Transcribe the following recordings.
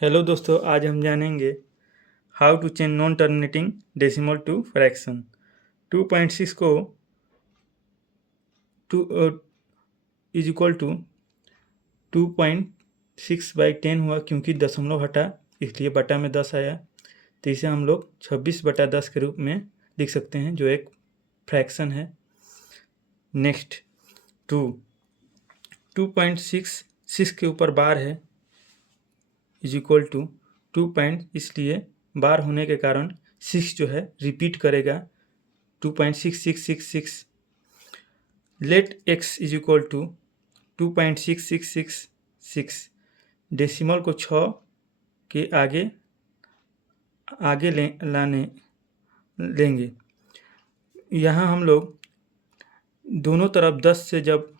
Hello दोस्तों, आज हम जानेंगे how to change non terminating decimal to fraction. 2.6 को टू इज इक्वल टू 2.6/10 हुआ, क्योंकि दशमलव हटा इसलिए बटा में 10 आया। तो इसे हम लोग 26/10 के रूप में लिख सकते हैं, जो एक फ्रैक्शन है। नेक्स्ट, 2.6 के ऊपर बार है इज इक्वल टू 2 इसलिए बार होने के कारण 6 जो है रिपीट करेगा 2.6666। Let x is equal to 2.6666। Decimal को 6 के आगे आगे लेंगे। यहाँ हम लोग दोनों तरफ 10 से जब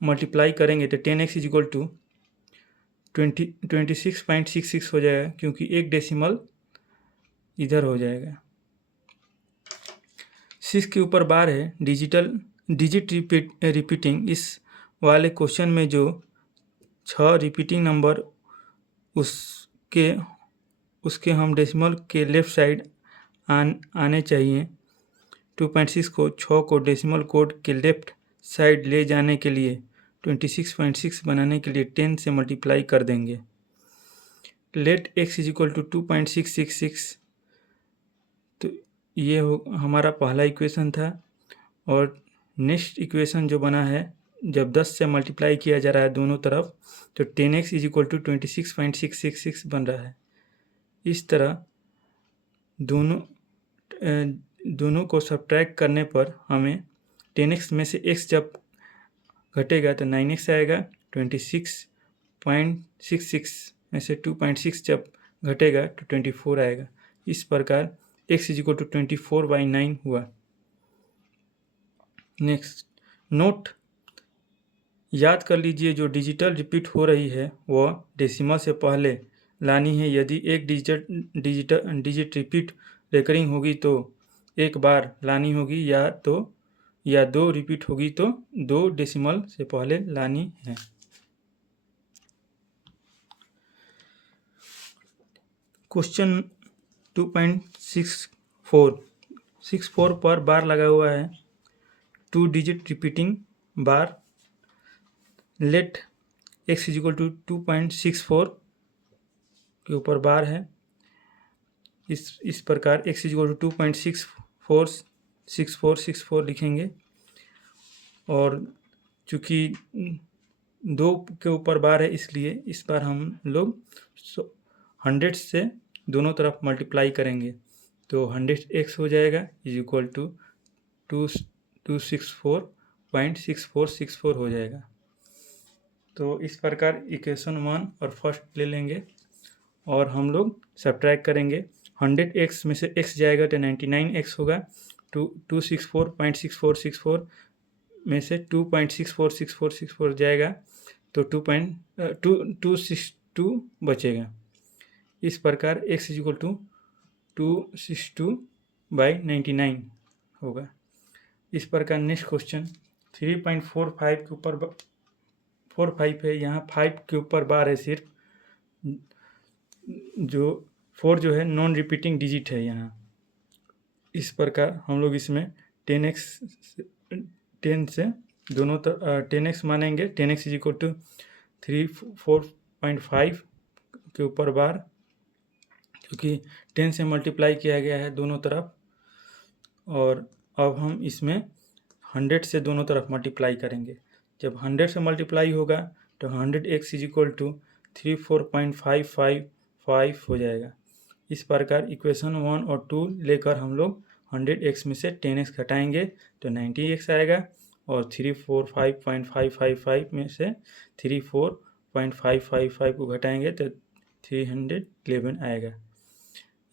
मल्टीप्लाई करेंगे तो 10x इज इक्वल टू 26.66 हो जाएगा, क्योंकि एक डेसिमल इधर हो जाएगा। 6 के ऊपर बार है डिजिट रिपीटिंग। इस वाले क्वेश्चन में जो 6 रिपीटिंग नंबर उसके हम डेसिमल के लेफ्ट साइड आने चाहिए। 2.6 को 6 को डेसिमल कोड के लेफ्ट साइड ले जाने के लिए 26.6 बनाने के लिए 10 से मल्टीप्लाई कर देंगे। Let x is equal to 2.666। तो ये हमारा पहला इक्वेशन था। और नेक्स्ट इक्वेशन जो बना है, जब 10 से मल्टीप्लाई किया जा रहा है दोनों तरफ, तो 10x इज इक्वल टू 26.666 बन रहा है। इस तरह दोनों को सब्ट्रैक्ट करने पर हमें 10x में से x जब घटेगा तो 9x आएगा। 26.66 में से 2.6 जब घटेगा तो 24 आएगा। इस प्रकार x इज इक्वल टू 24/9 हुआ। नेक्स्ट, नोट याद कर लीजिए, जो डिजिटल रिपीट हो रही है वह डेसिमल से पहले लानी है। यदि एक डिजिट रिपीट रेकरिंग होगी तो एक बार लानी होगी, या दो रिपीट होगी तो 2 डेसिमल से पहले लानी है। क्वेश्चन 2.64 पर बार लगा हुआ है। 2 digit repeating bar. Let x is equal to 2.64 के ऊपर बार है। इस प्रकार x इज इक्वल टू 2.646464 लिखेंगे। और चूँकि 2 के ऊपर बार है, इसलिए इस बार हम लोग 100 से दोनों तरफ मल्टीप्लाई करेंगे, तो 100x हो जाएगा इज इक्वल टू 264.6464 हो जाएगा। तो इस प्रकार इक्वेशन 1 और फर्स्ट ले लेंगे और हम लोग सब्ट्रैक्ट करेंगे। 100x में से x जाएगा तो 99x होगा। 264.6464 में से 2.646464 जाएगा तो 262 बचेगा। इस प्रकार x इज इक्वल टू 262/99 होगा। इस प्रकार नेक्स्ट क्वेश्चन 3.45 के ऊपर 45 है। यहाँ 5 के ऊपर बार है सिर्फ, जो 4 जो है नॉन रिपीटिंग डिजिट है यहाँ। इस प्रकार हम लोग इसमें 10 से दोनों 10x मानेंगे। 10x इज इक्वल टू 345 के ऊपर बार, क्योंकि 10 से मल्टीप्लाई किया गया है दोनों तरफ। और अब हम इसमें 100 से दोनों तरफ मल्टीप्लाई करेंगे। जब 100 से मल्टीप्लाई होगा तो 100x इज इक्वल टू 34.555 हो जाएगा। इस प्रकार इक्वेशन 1 और 2 लेकर हम लोग 100x में से 10x घटाएंगे तो 90x आएगा। और 345.555 में से 34.555 को घटाएंगे तो 311 आएगा।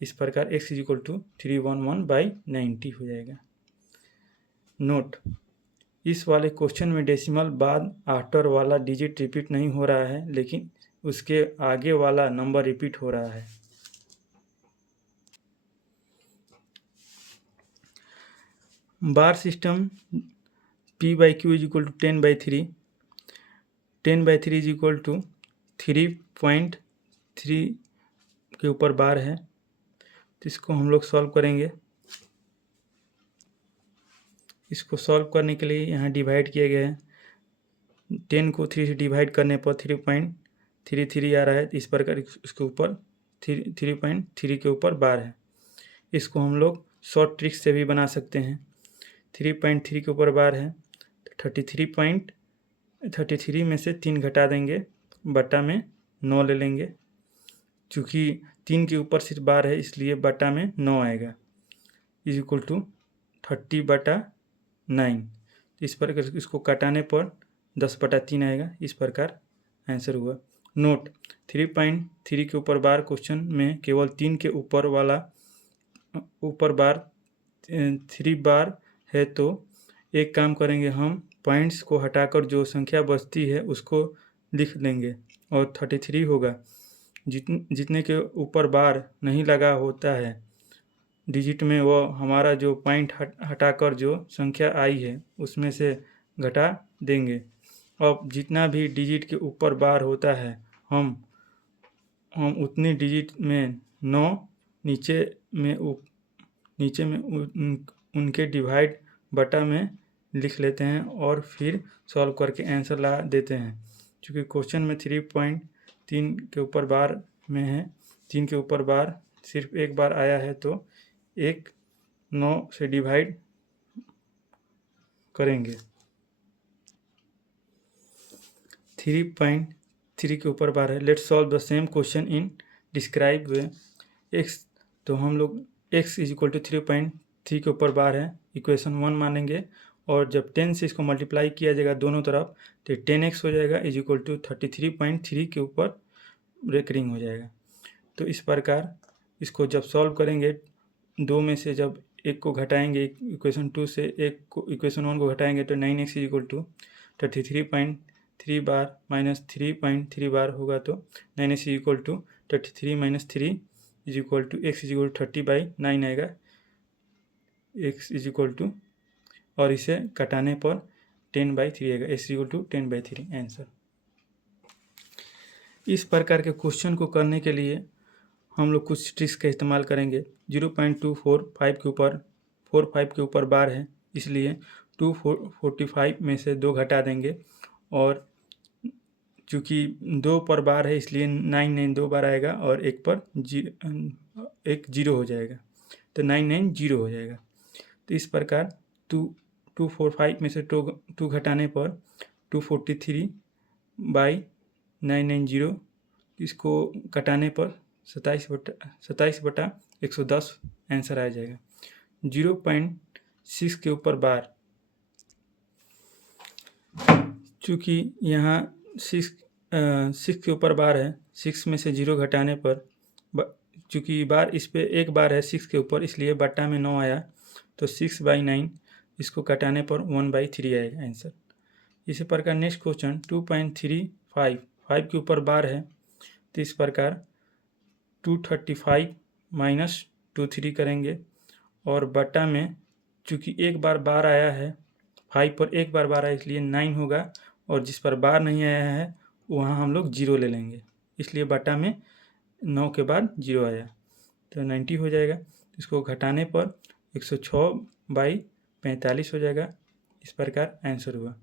इस प्रकार x इज इक्वल टू 311/90 हो जाएगा। नोट, इस वाले क्वेश्चन में डेसिमल बाद आफ्टर वाला डिजिट रिपीट नहीं हो रहा है, लेकिन उसके आगे वाला नंबर रिपीट हो रहा है। बार system p/q is equal to 10/3। 10/3 is equal to 3.3 3 के ऊपर बार है, तो इसको हम लोग सॉल्व करेंगे। इसको सॉल्व करने के लिए यहाँ डिवाइड किया गया है। 10 को 3 से डिवाइड करने पर 3.33 आ रहा है। इस प्रकार इसके ऊपर 3.3 के ऊपर बार है। इसको हम लोग शॉर्ट ट्रिक से भी बना सकते हैं। 3.3 के ऊपर बार है तो 33 में से 3 घटा देंगे, बटा में 9 ले लेंगे। चूँकि 3 के ऊपर सिर्फ बार है इसलिए बटा में 9 आएगा, इज इक्वल टू 30/9। इस प्रकार इसको कटाने पर 10/3 आएगा। इस प्रकार आंसर हुआ। नोट, 3.3 के ऊपर बार क्वेश्चन में केवल 3 के ऊपर बार 3 बार है, तो एक काम करेंगे, हम पॉइंट्स को हटाकर जो संख्या बचती है उसको लिख लेंगे और 33 होगा। जितने के ऊपर बार नहीं लगा होता है डिजिट में, वो हमारा जो पॉइंट हटाकर जो संख्या आई है उसमें से घटा देंगे। अब जितना भी डिजिट के ऊपर बार होता है हम उतनी डिजिट में 9 नीचे में उनके डिवाइड बटा में लिख लेते हैं और फिर सॉल्व करके आंसर ला देते हैं। क्योंकि क्वेश्चन में 3.3 के ऊपर बार में है, 3 के ऊपर बार सिर्फ एक बार आया है, तो 9 से डिवाइड करेंगे। 3.3 के ऊपर बार है। Let's solve the same question in describe way. X, तो हम लोग x इज इक्वल टू 3.3 के ऊपर बार है, इक्वेशन 1 मानेंगे और जब 10 से इसको मल्टीप्लाई किया जाएगा दोनों तरफ तो 10x हो जाएगा इज इक्वल टू 33.3 के ऊपर रेकरिंग हो जाएगा। तो इस प्रकार इसको जब सॉल्व करेंगे, दो में से जब एक को घटाएंगे, इक्वेशन 2 से इक्वेशन 1 को घटाएंगे तो 9x is equal to 33.3 bar minus 3.3 bar होगा, तो 9x is equal to 33 minus 3 is equal to x is equal to 30/9 आएगा। x इज इक्वल टू, और इसे कटाने पर 10/3 आएगा, x is equal to 10/3 answer. इस प्रकार के क्वेश्चन को करने के लिए हम लोग कुछ ट्रिक्स का इस्तेमाल करेंगे। 0.245 के ऊपर 45 के ऊपर बार है, इसलिए 245 में से 2 घटा देंगे और चूँकि 2 पर बार है इसलिए 9 2 बार आएगा और एक पर एक 0 हो जाएगा, तो 9 0 हो जाएगा। तो इस प्रकार 245 में से 2 घटाने पर 243/9 0, इसको कटाने पर 27/110 आंसर आ जाएगा। 0.6 के ऊपर बार, चूँकि यहाँ 6 के ऊपर बार है, 6 में से 0 घटाने पर, चूँकि बार इस पे एक बार है 6 के ऊपर इसलिए बट्टा में 9 आया, तो 6/9 इसको कटाने पर 1/3 आएगा आंसर। इसी प्रकार नेक्स्ट क्वेश्चन 2.35 5 के ऊपर बार है, तो इस प्रकार 235 माइनस 23 करेंगे और बटा में, चूँकि एक बार बार आया है 5 पर एक बार बार आया इसलिए 9 होगा, और जिस पर बार नहीं आया है वहाँ हम लोग 0 ले लेंगे, इसलिए बटा में 9 के बाद 0 आया तो 90 हो जाएगा। इसको घटाने पर 106/45 हो जाएगा। इस प्रकार आंसर हुआ।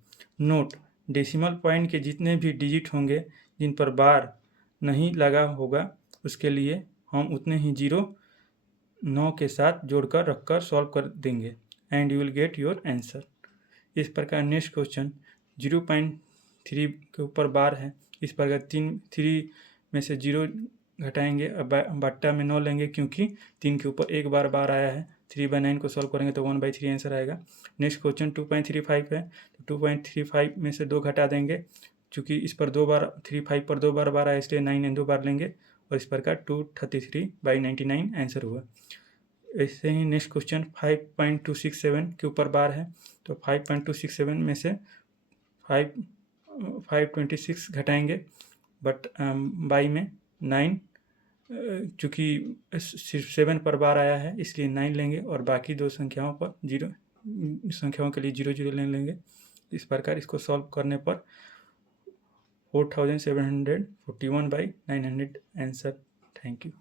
नोट, डेसिमल पॉइंट के जितने भी डिजिट होंगे जिन पर बार नहीं लगा होगा उसके लिए हम उतने ही 0 9 के साथ जोड़कर रखकर सॉल्व कर देंगे and you will get your answer. इस प्रकार नेक्स्ट क्वेश्चन 0.3 के ऊपर बार है, इस प्रकार 3 में से 0 घटाएंगे, बट्टा में 9 लेंगे क्योंकि 3 के ऊपर एक बार बार आया है। 3/9 को सॉल्व करेंगे तो 1/3 आंसर आएगा। नेक्स्ट क्वेश्चन 2.35 है, तो 2.35 में से 2 घटा देंगे, चूँकि इस पर 2 बार 35 पर 2 बार आया इसलिए 9 2 बार लेंगे और इस प्रकार 233/99 आंसर हुआ। ऐसे ही नेक्स्ट क्वेश्चन 5.267 के ऊपर बार है, तो 5.267 में से 526 घटाएंगे बट बाई में 9, चूँकि सिर्फ 7 पर बार आया है इसलिए 9 लेंगे और बाकी दो संख्याओं पर 0 संख्याओं के लिए 0 0 ले लेंगे। इस प्रकार इसको सॉल्व करने पर 4741/900 आंसर। Thank you.